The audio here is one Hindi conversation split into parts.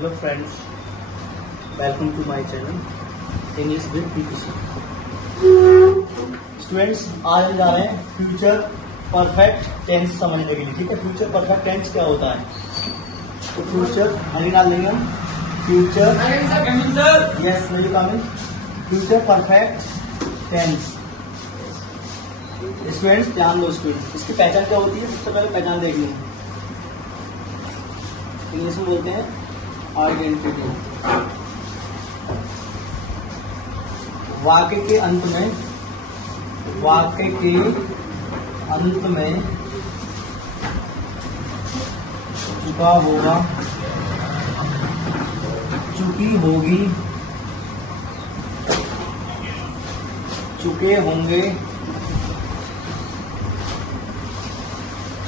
Hello friends, welcome to my channel English with PPC. Students, आज हम जा रहे हैं फ्यूचर परफेक्ट टेंस समझने के लिए। ठीक है, फ्यूचर परफेक्ट टेंस क्या होता है? तो फ्यूचर हरी डाल देंगे हम। फ्यूचर यस मेरी coming future perfect tense. Students ध्यान दो। स्टूडेंट्स, इसकी पहचान क्या होती है? सबसे पहले पहचान देख लीजिए। इंग्लिश में बोलते हैं आइडेंटिटी। वाक्य के अंत में चुका होगा, चुकी होगी, चुके होंगे,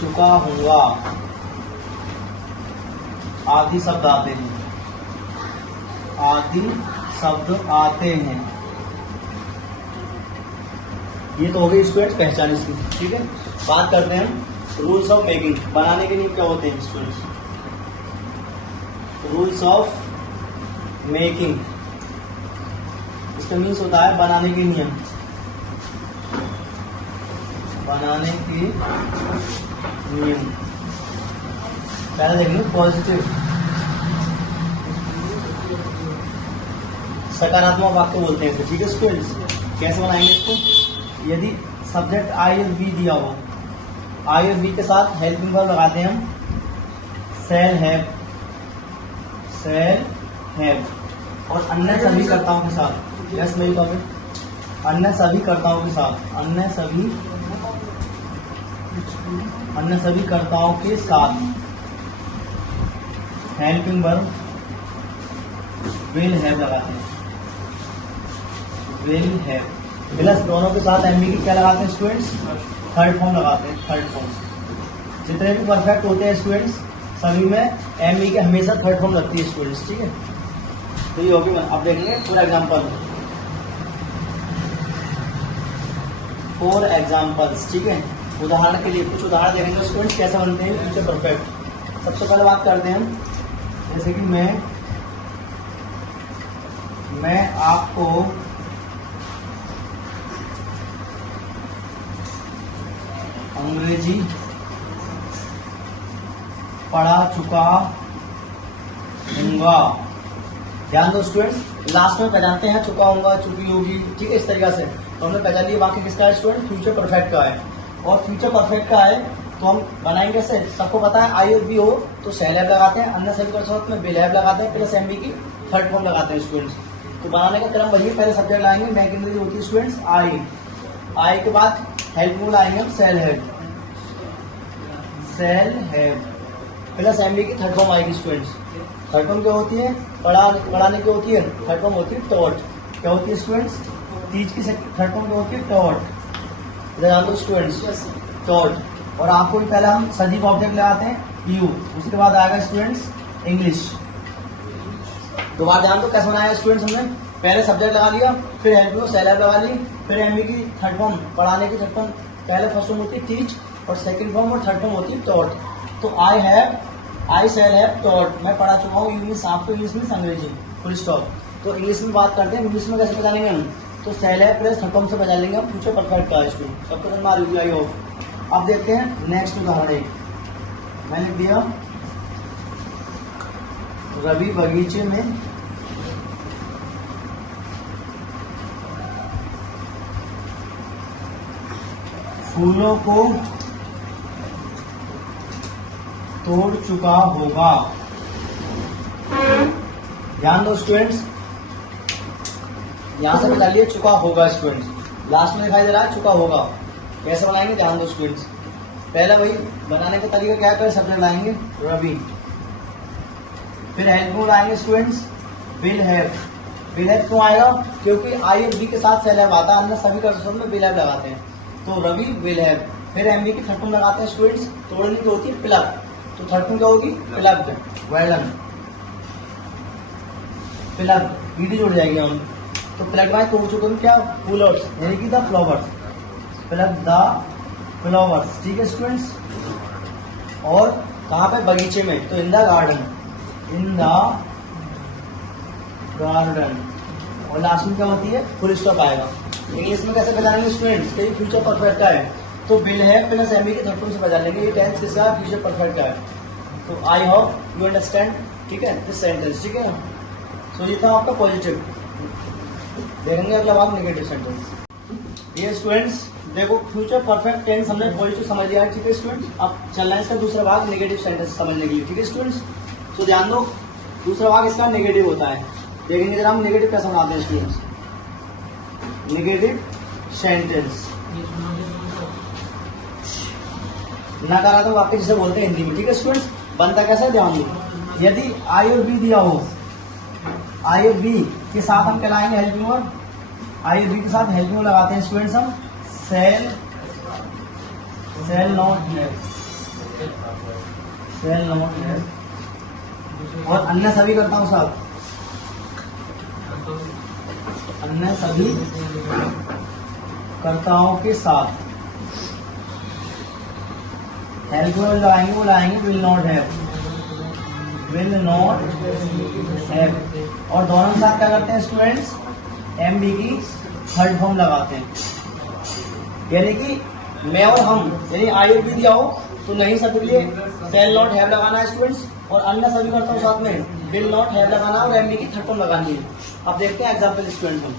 चुका होगा आदि शब्द आते हैं। आदि शब्द आते हैं। ये तो हो गई स्टूडेंट्स पहचान इसकी। ठीक है, बात करते हैं रूल्स ऑफ मेकिंग। बनाने के नियम क्या होते हैं स्टूडेंट्स? रूल्स ऑफ मेकिंग, इसका मीन्स होता है बनाने के नियम। बनाने के नियम पहले देख लो। पॉजिटिव सकारात्मक वाक्य बोलते हैं। ठीक है स्टूडेंट्स, कैसे बनाएंगे इसको? यदि सब्जेक्ट आई और बी दिया हो, आई और बी के साथ हेल्पिंग वर्ब लगाते हैं हम। Shall have, shall have. और अन्य सभी कर्ताओं के साथ, यस मेरी कमेंट, अन्य सभी कर्ताओं के साथ, अन्य सभी कर्ताओं के साथ हेल्पिंग वर्ब विल हैव लगाते हैं। विल हैव प्लस दोनों के साथ एमबी की क्या लगाते हैं स्टूडेंट्स? थर्ड फॉर्म लगाते हैं। थर्ड फॉर्म जितने भी परफेक्ट होते हैं स्टूडेंट्स, सभी में एमबी के हमेशा थर्ड फॉर्म लगती है स्टूडेंट्स। ठीक है, तो ये होगी। अब देखेंगे फॉर एग्जाम्पल्स। ठीक है, उदाहरण के लिए कुछ उदाहरण देखेंगे स्टूडेंट्स कैसे बनते हैं फ्यूचर परफेक्ट। सबसे पहले बात करते हैं हम, जैसे कि मैं आपको अंग्रेजी पढ़ा चुका हूँगा। ध्यान दो स्टूडेंट्स, लास्ट में पहचानते हैं चुका होगा, चुकी होगी। ठीक है, इस तरीके से तो हमने पहचान लिया वाक्य किसका है स्टूडेंट? फ्यूचर परफेक्ट का है। और फ्यूचर परफेक्ट का है तो हम बनाएंगे कैसे? सबको पता है आई और बी हो तो सेल हैव लगाते हैं, अन्य सभी के साथ में विल हैव लगाते हैं, प्लस एमबी की थर्ड फॉर्म लगाते हैं स्टूडेंट्स। तो बनाने का क्रम वही है, पहले सब्जेक्ट लाएंगे, मैकेनिज्म होती है स्टूडेंट्स आई। आई के बाद हेल्प लाएंगे हम shall have, shall have plus MV की थर्ड फॉर्म आएगी स्टूडेंट्स। थर्ड फॉर्म क्या होती है? पढ़ाने की होती है। थर्ड फॉर्म होती है टॉट। क्या होती है स्टूडेंट्स? टीच की थर्ड फॉर्म क्या होती है? टॉट। जान दो स्टूडेंट्स, टॉट। और आपको भी पहले हम सजीव ऑब्जेक्ट लगाते हैं यू, उसके बाद आएगा स्टूडेंट्स इंग्लिश। दोबारा ध्यान दो कैसे बनाया स्टूडेंट्स। हमने पहले सब्जेक्ट लगा लिया, फिर हेल्प लो सेल हैव लगा ली, फिर एमबी की थर्ड फॉर्म, पढ़ाने की थर्ड फॉर्म। पहले फर्स्ट फॉर्म होती है टीच और सेकंड फॉर्म और थर्ड फॉर्म होती है टॉट। तो I have, I shall have taught, मैं पढ़ा चुका हूँ। इंग्लिश आपको इंग्लिश में अंग्रेजी फुल स्टॉप। तो इंग्लिश में बात करते हैं, इंग्लिश में कैसे पहचानेंगे हम? तो shall have plus third form से पहचान लेंगे हम फ्यूचर परफेक्ट का स्टूडेंट। सबको समझ में आ रही हो? अब देखते हैं नेक्स्ट उदाहरण। एक मैंने लिख दिया, रवि बगीचे में फूलों को तोड़ चुका होगा। ध्यान दो स्टूडेंट्स, यहां से बता लिए चुका होगा स्टूडेंट्स, लास्ट में दिखाई दे रहा है चुका होगा। कैसे बनाएंगे? ध्यान दो स्टूडेंट्स, पहले वही बनाने का तरीका क्या है? पहले सब्जेक्ट लाएंगे रवि, फिर हेल्प में लाएंगे students will have. Will have क्यों आएगा? क्योंकि आई और बी के साथ सेल हैव आता है, हमने सभी कर्सर में विल हैव लगाते हैं। तो रवि विल हैव, फिर एमबी की थर्ड फॉर्म लगाते हैं स्टूडेंट्स। तोड़ने की होती है प्लग, तो थर्ड फॉर्म क्या होगी? Plugged. Well done, plug ED जुड़ जाएगी हम। तो प्लग बाय तोड़ चुके हम क्या? फूलर्स, यानी कि the flowers. Plug the flowers. ठीक है स्टूडेंट्स, और कहाँ पे? बगीचे में, तो इन the garden, in the garden, और लास्ट में क्या होती है, फुल स्टॉप आएगा। इंग्लिश में कैसे बजाएंगे स्टूडेंट्स, ये फ्यूचर परफेक्ट का है, तो विल है प्लस एम बी के थर्ड फॉर्म से बजा लेंगे। ये टेंस किसका है, फ्यूचर परफेक्ट का है। तो आई होप यू अंडरस्टैंड, ठीक है, दिस सेंटेंस, ठीक है ना। सो ये था आपका पॉजिटिव। देखेंगे अगला भाग नेगेटिव सेंटेंस। ये स्टूडेंट्स देखो, फ्यूचर परफेक्ट टेंस हमने पॉजिटिव समझ लिया है, ठीक है स्टूडेंट्स। अब चलना है इसका दूसरा भाग नेगेटिव सेंटेंस समझने के लिए, ठीक है स्टूडेंट्स। तो ध्यान दो, दूसरा भाग इसका नेगेटिव होता है। देखेंगे जरा हम नेगेटिव कैसे बनाते हैं स्टूडेंट्स। नेगेटिव सेंटेंस, नकारात्मक वाक्य जिसे बोलते हैं हिंदी में, ठीक है स्टूडेंट्स। बनता कैसा है, ध्यान दो। यदि आई और बी दिया हो, आई और बी के साथ हम कहलाएंगे हेल्पिंग वर्ब। आई और बी के साथ हेल्पिंग वर्ब लगाते हैं स्टूडेंट्स हम। Shall, shall not have, shall not have, और अन्य सभी करता हूं साथ, अन्य सभी कर्ताओं के साथ हेल्पिंग वर्ब लगाएंगे, वो लगाएंगे will not have, will not have, और दोनों के साथ क्या करते हैं स्टूडेंट्स, एम बी की थर्ड फॉर्म लगाते हैं। यानी कि मैं और हम, यानी आई और बी दिया हो तो नहीं सभी के लिए सेल नॉट हैव लगाना है स्टूडेंट्स, और अन्य सभी करता हूँ साथ में विल नॉट हैव लगाना और एम बी की थर्ड फॉर्म लगानी है। अब देखते हैं एग्जाम्पल स्टूडेंट में।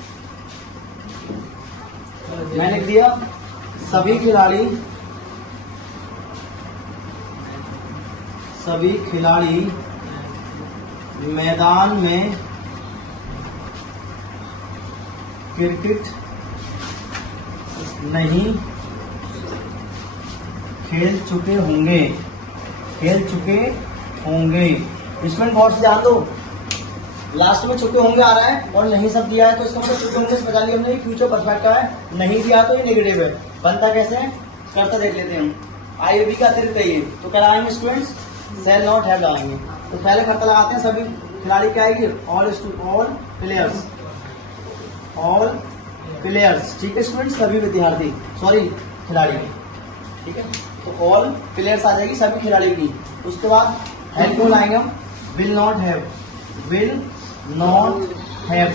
मैंने लिख दिया सभी खिलाड़ी, सभी खिलाड़ी मैदान में क्रिकेट नहीं खेल चुके होंगे, खेल चुके होंगे। स्टूडेंट गौर से ध्यान दो, लास्ट में चुके होंगे आ रहा है और नहीं सब दिया है, तो इसका मतलब चुके होंगे से बता लिया हमने, फ्यूचर परफेक्ट का है। नहीं दिया तो ये नेगेटिव है। बनता कैसे है, करता देख लेते हैं हम। आई बी का अतिरिक्त है ये, तो क्या लगाएंगे स्टूडेंट्स, सेल नॉट हैव लगाएंगे। तो पहले करता लगाते हैं सभी खिलाड़ी, क्या आएगी, ऑल प्लेयर्स, ऑल प्लेयर्स, ठीक है स्टूडेंट्स, सभी विद्यार्थी, सॉरी खिलाड़ी, ठीक है। तो ऑल प्लेयर्स आ जाएगी, सभी खिलाड़ी की। उसके बाद हेल्प को लाएंगे हम, will not have, will not have,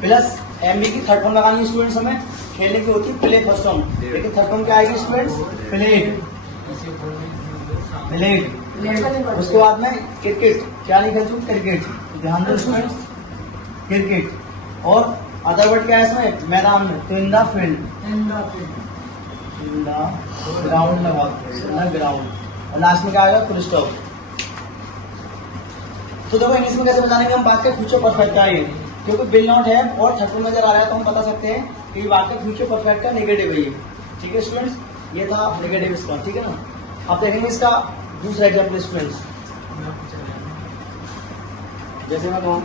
plus M V की थर्ड फॉर्म लगानी है स्टूडेंट्स। हमें खेलने की होती है प्ले फर्स्ट फॉर्म, लेकिन थर्ड फॉर्म क्या आएगी स्टूडेंट्स, प्लेड, प्लेड। उसके बाद में क्रिकेट, क्या नहीं खेल चुके, क्रिकेट, ध्यान दो स्टूडेंट्स, क्रिकेट। और अदर वर्ड क्या है इसमें, मैदान में, तो इन the field, in the ground लगाते हैं, ग्राउंड, और लास्ट में क्या आएगा, फुल स्टॉप। तो देखो इंग्लिश में कैसे बताएंगे हम, बात के फ्यूचर परफेक्ट का है, क्योंकि विल नॉट है और थर्ड फॉर्म नजर आ रहा है, तो हम बता सकते हैं कि ये बात का फ्यूचर परफेक्ट का नेगेटिव है ये, ठीक है स्टूडेंट्स। ये था नेगेटिव इसका, ठीक है ना। अब देखेंगे इसका दूसरा एग्जाम्पल स्टूडेंट्स। जैसे मैं कहूँ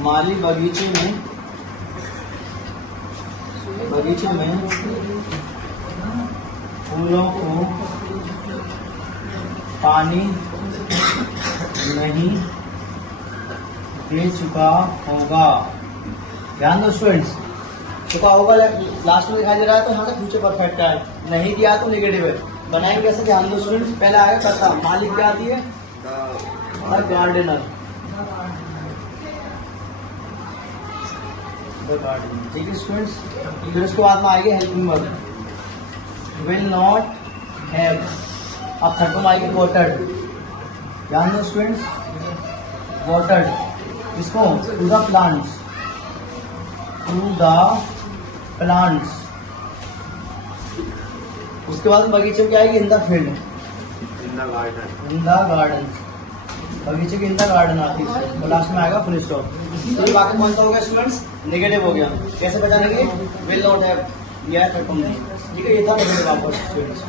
माली बगीचे में फूलों को पानी नहीं दे चुका होगा। ध्यान दो स्टूडेंट्स, चुका होगा लास्ट में दिखाई दे रहा है, तो यहाँ से फ्यूचर परफेक्ट है, नहीं दिया तो नेगेटिव है। बनाएंगे कैसे, ध्यान दो स्टूडेंट्स। पहले आएगा करता, मालिक क्या आती है, गार्डनर, ठीक है स्टूडेंट्स। फिर उसके बाद में आएगी helping verb, will not have. अब थर्ड में आएगी वाटर्ड, ध्यान दो स्टूडेंट्स, वाटर्ड, इसको to the plants, to the plants. उसके बाद बगीचे में क्या आएगी, in the field, in the garden, बगीचे की इन द गार्डन आती है, और लास्ट में आएगा फुल स्टॉप। तो ये बाकी कौन सा हो गया स्टूडेंट्स, नेगेटिव हो गया। कैसे बचाएंगे, विल नॉट हैव, यह थर्ड फॉर्म, ठीक है, ये था नेगेटिव आपका स्टूडेंट्स।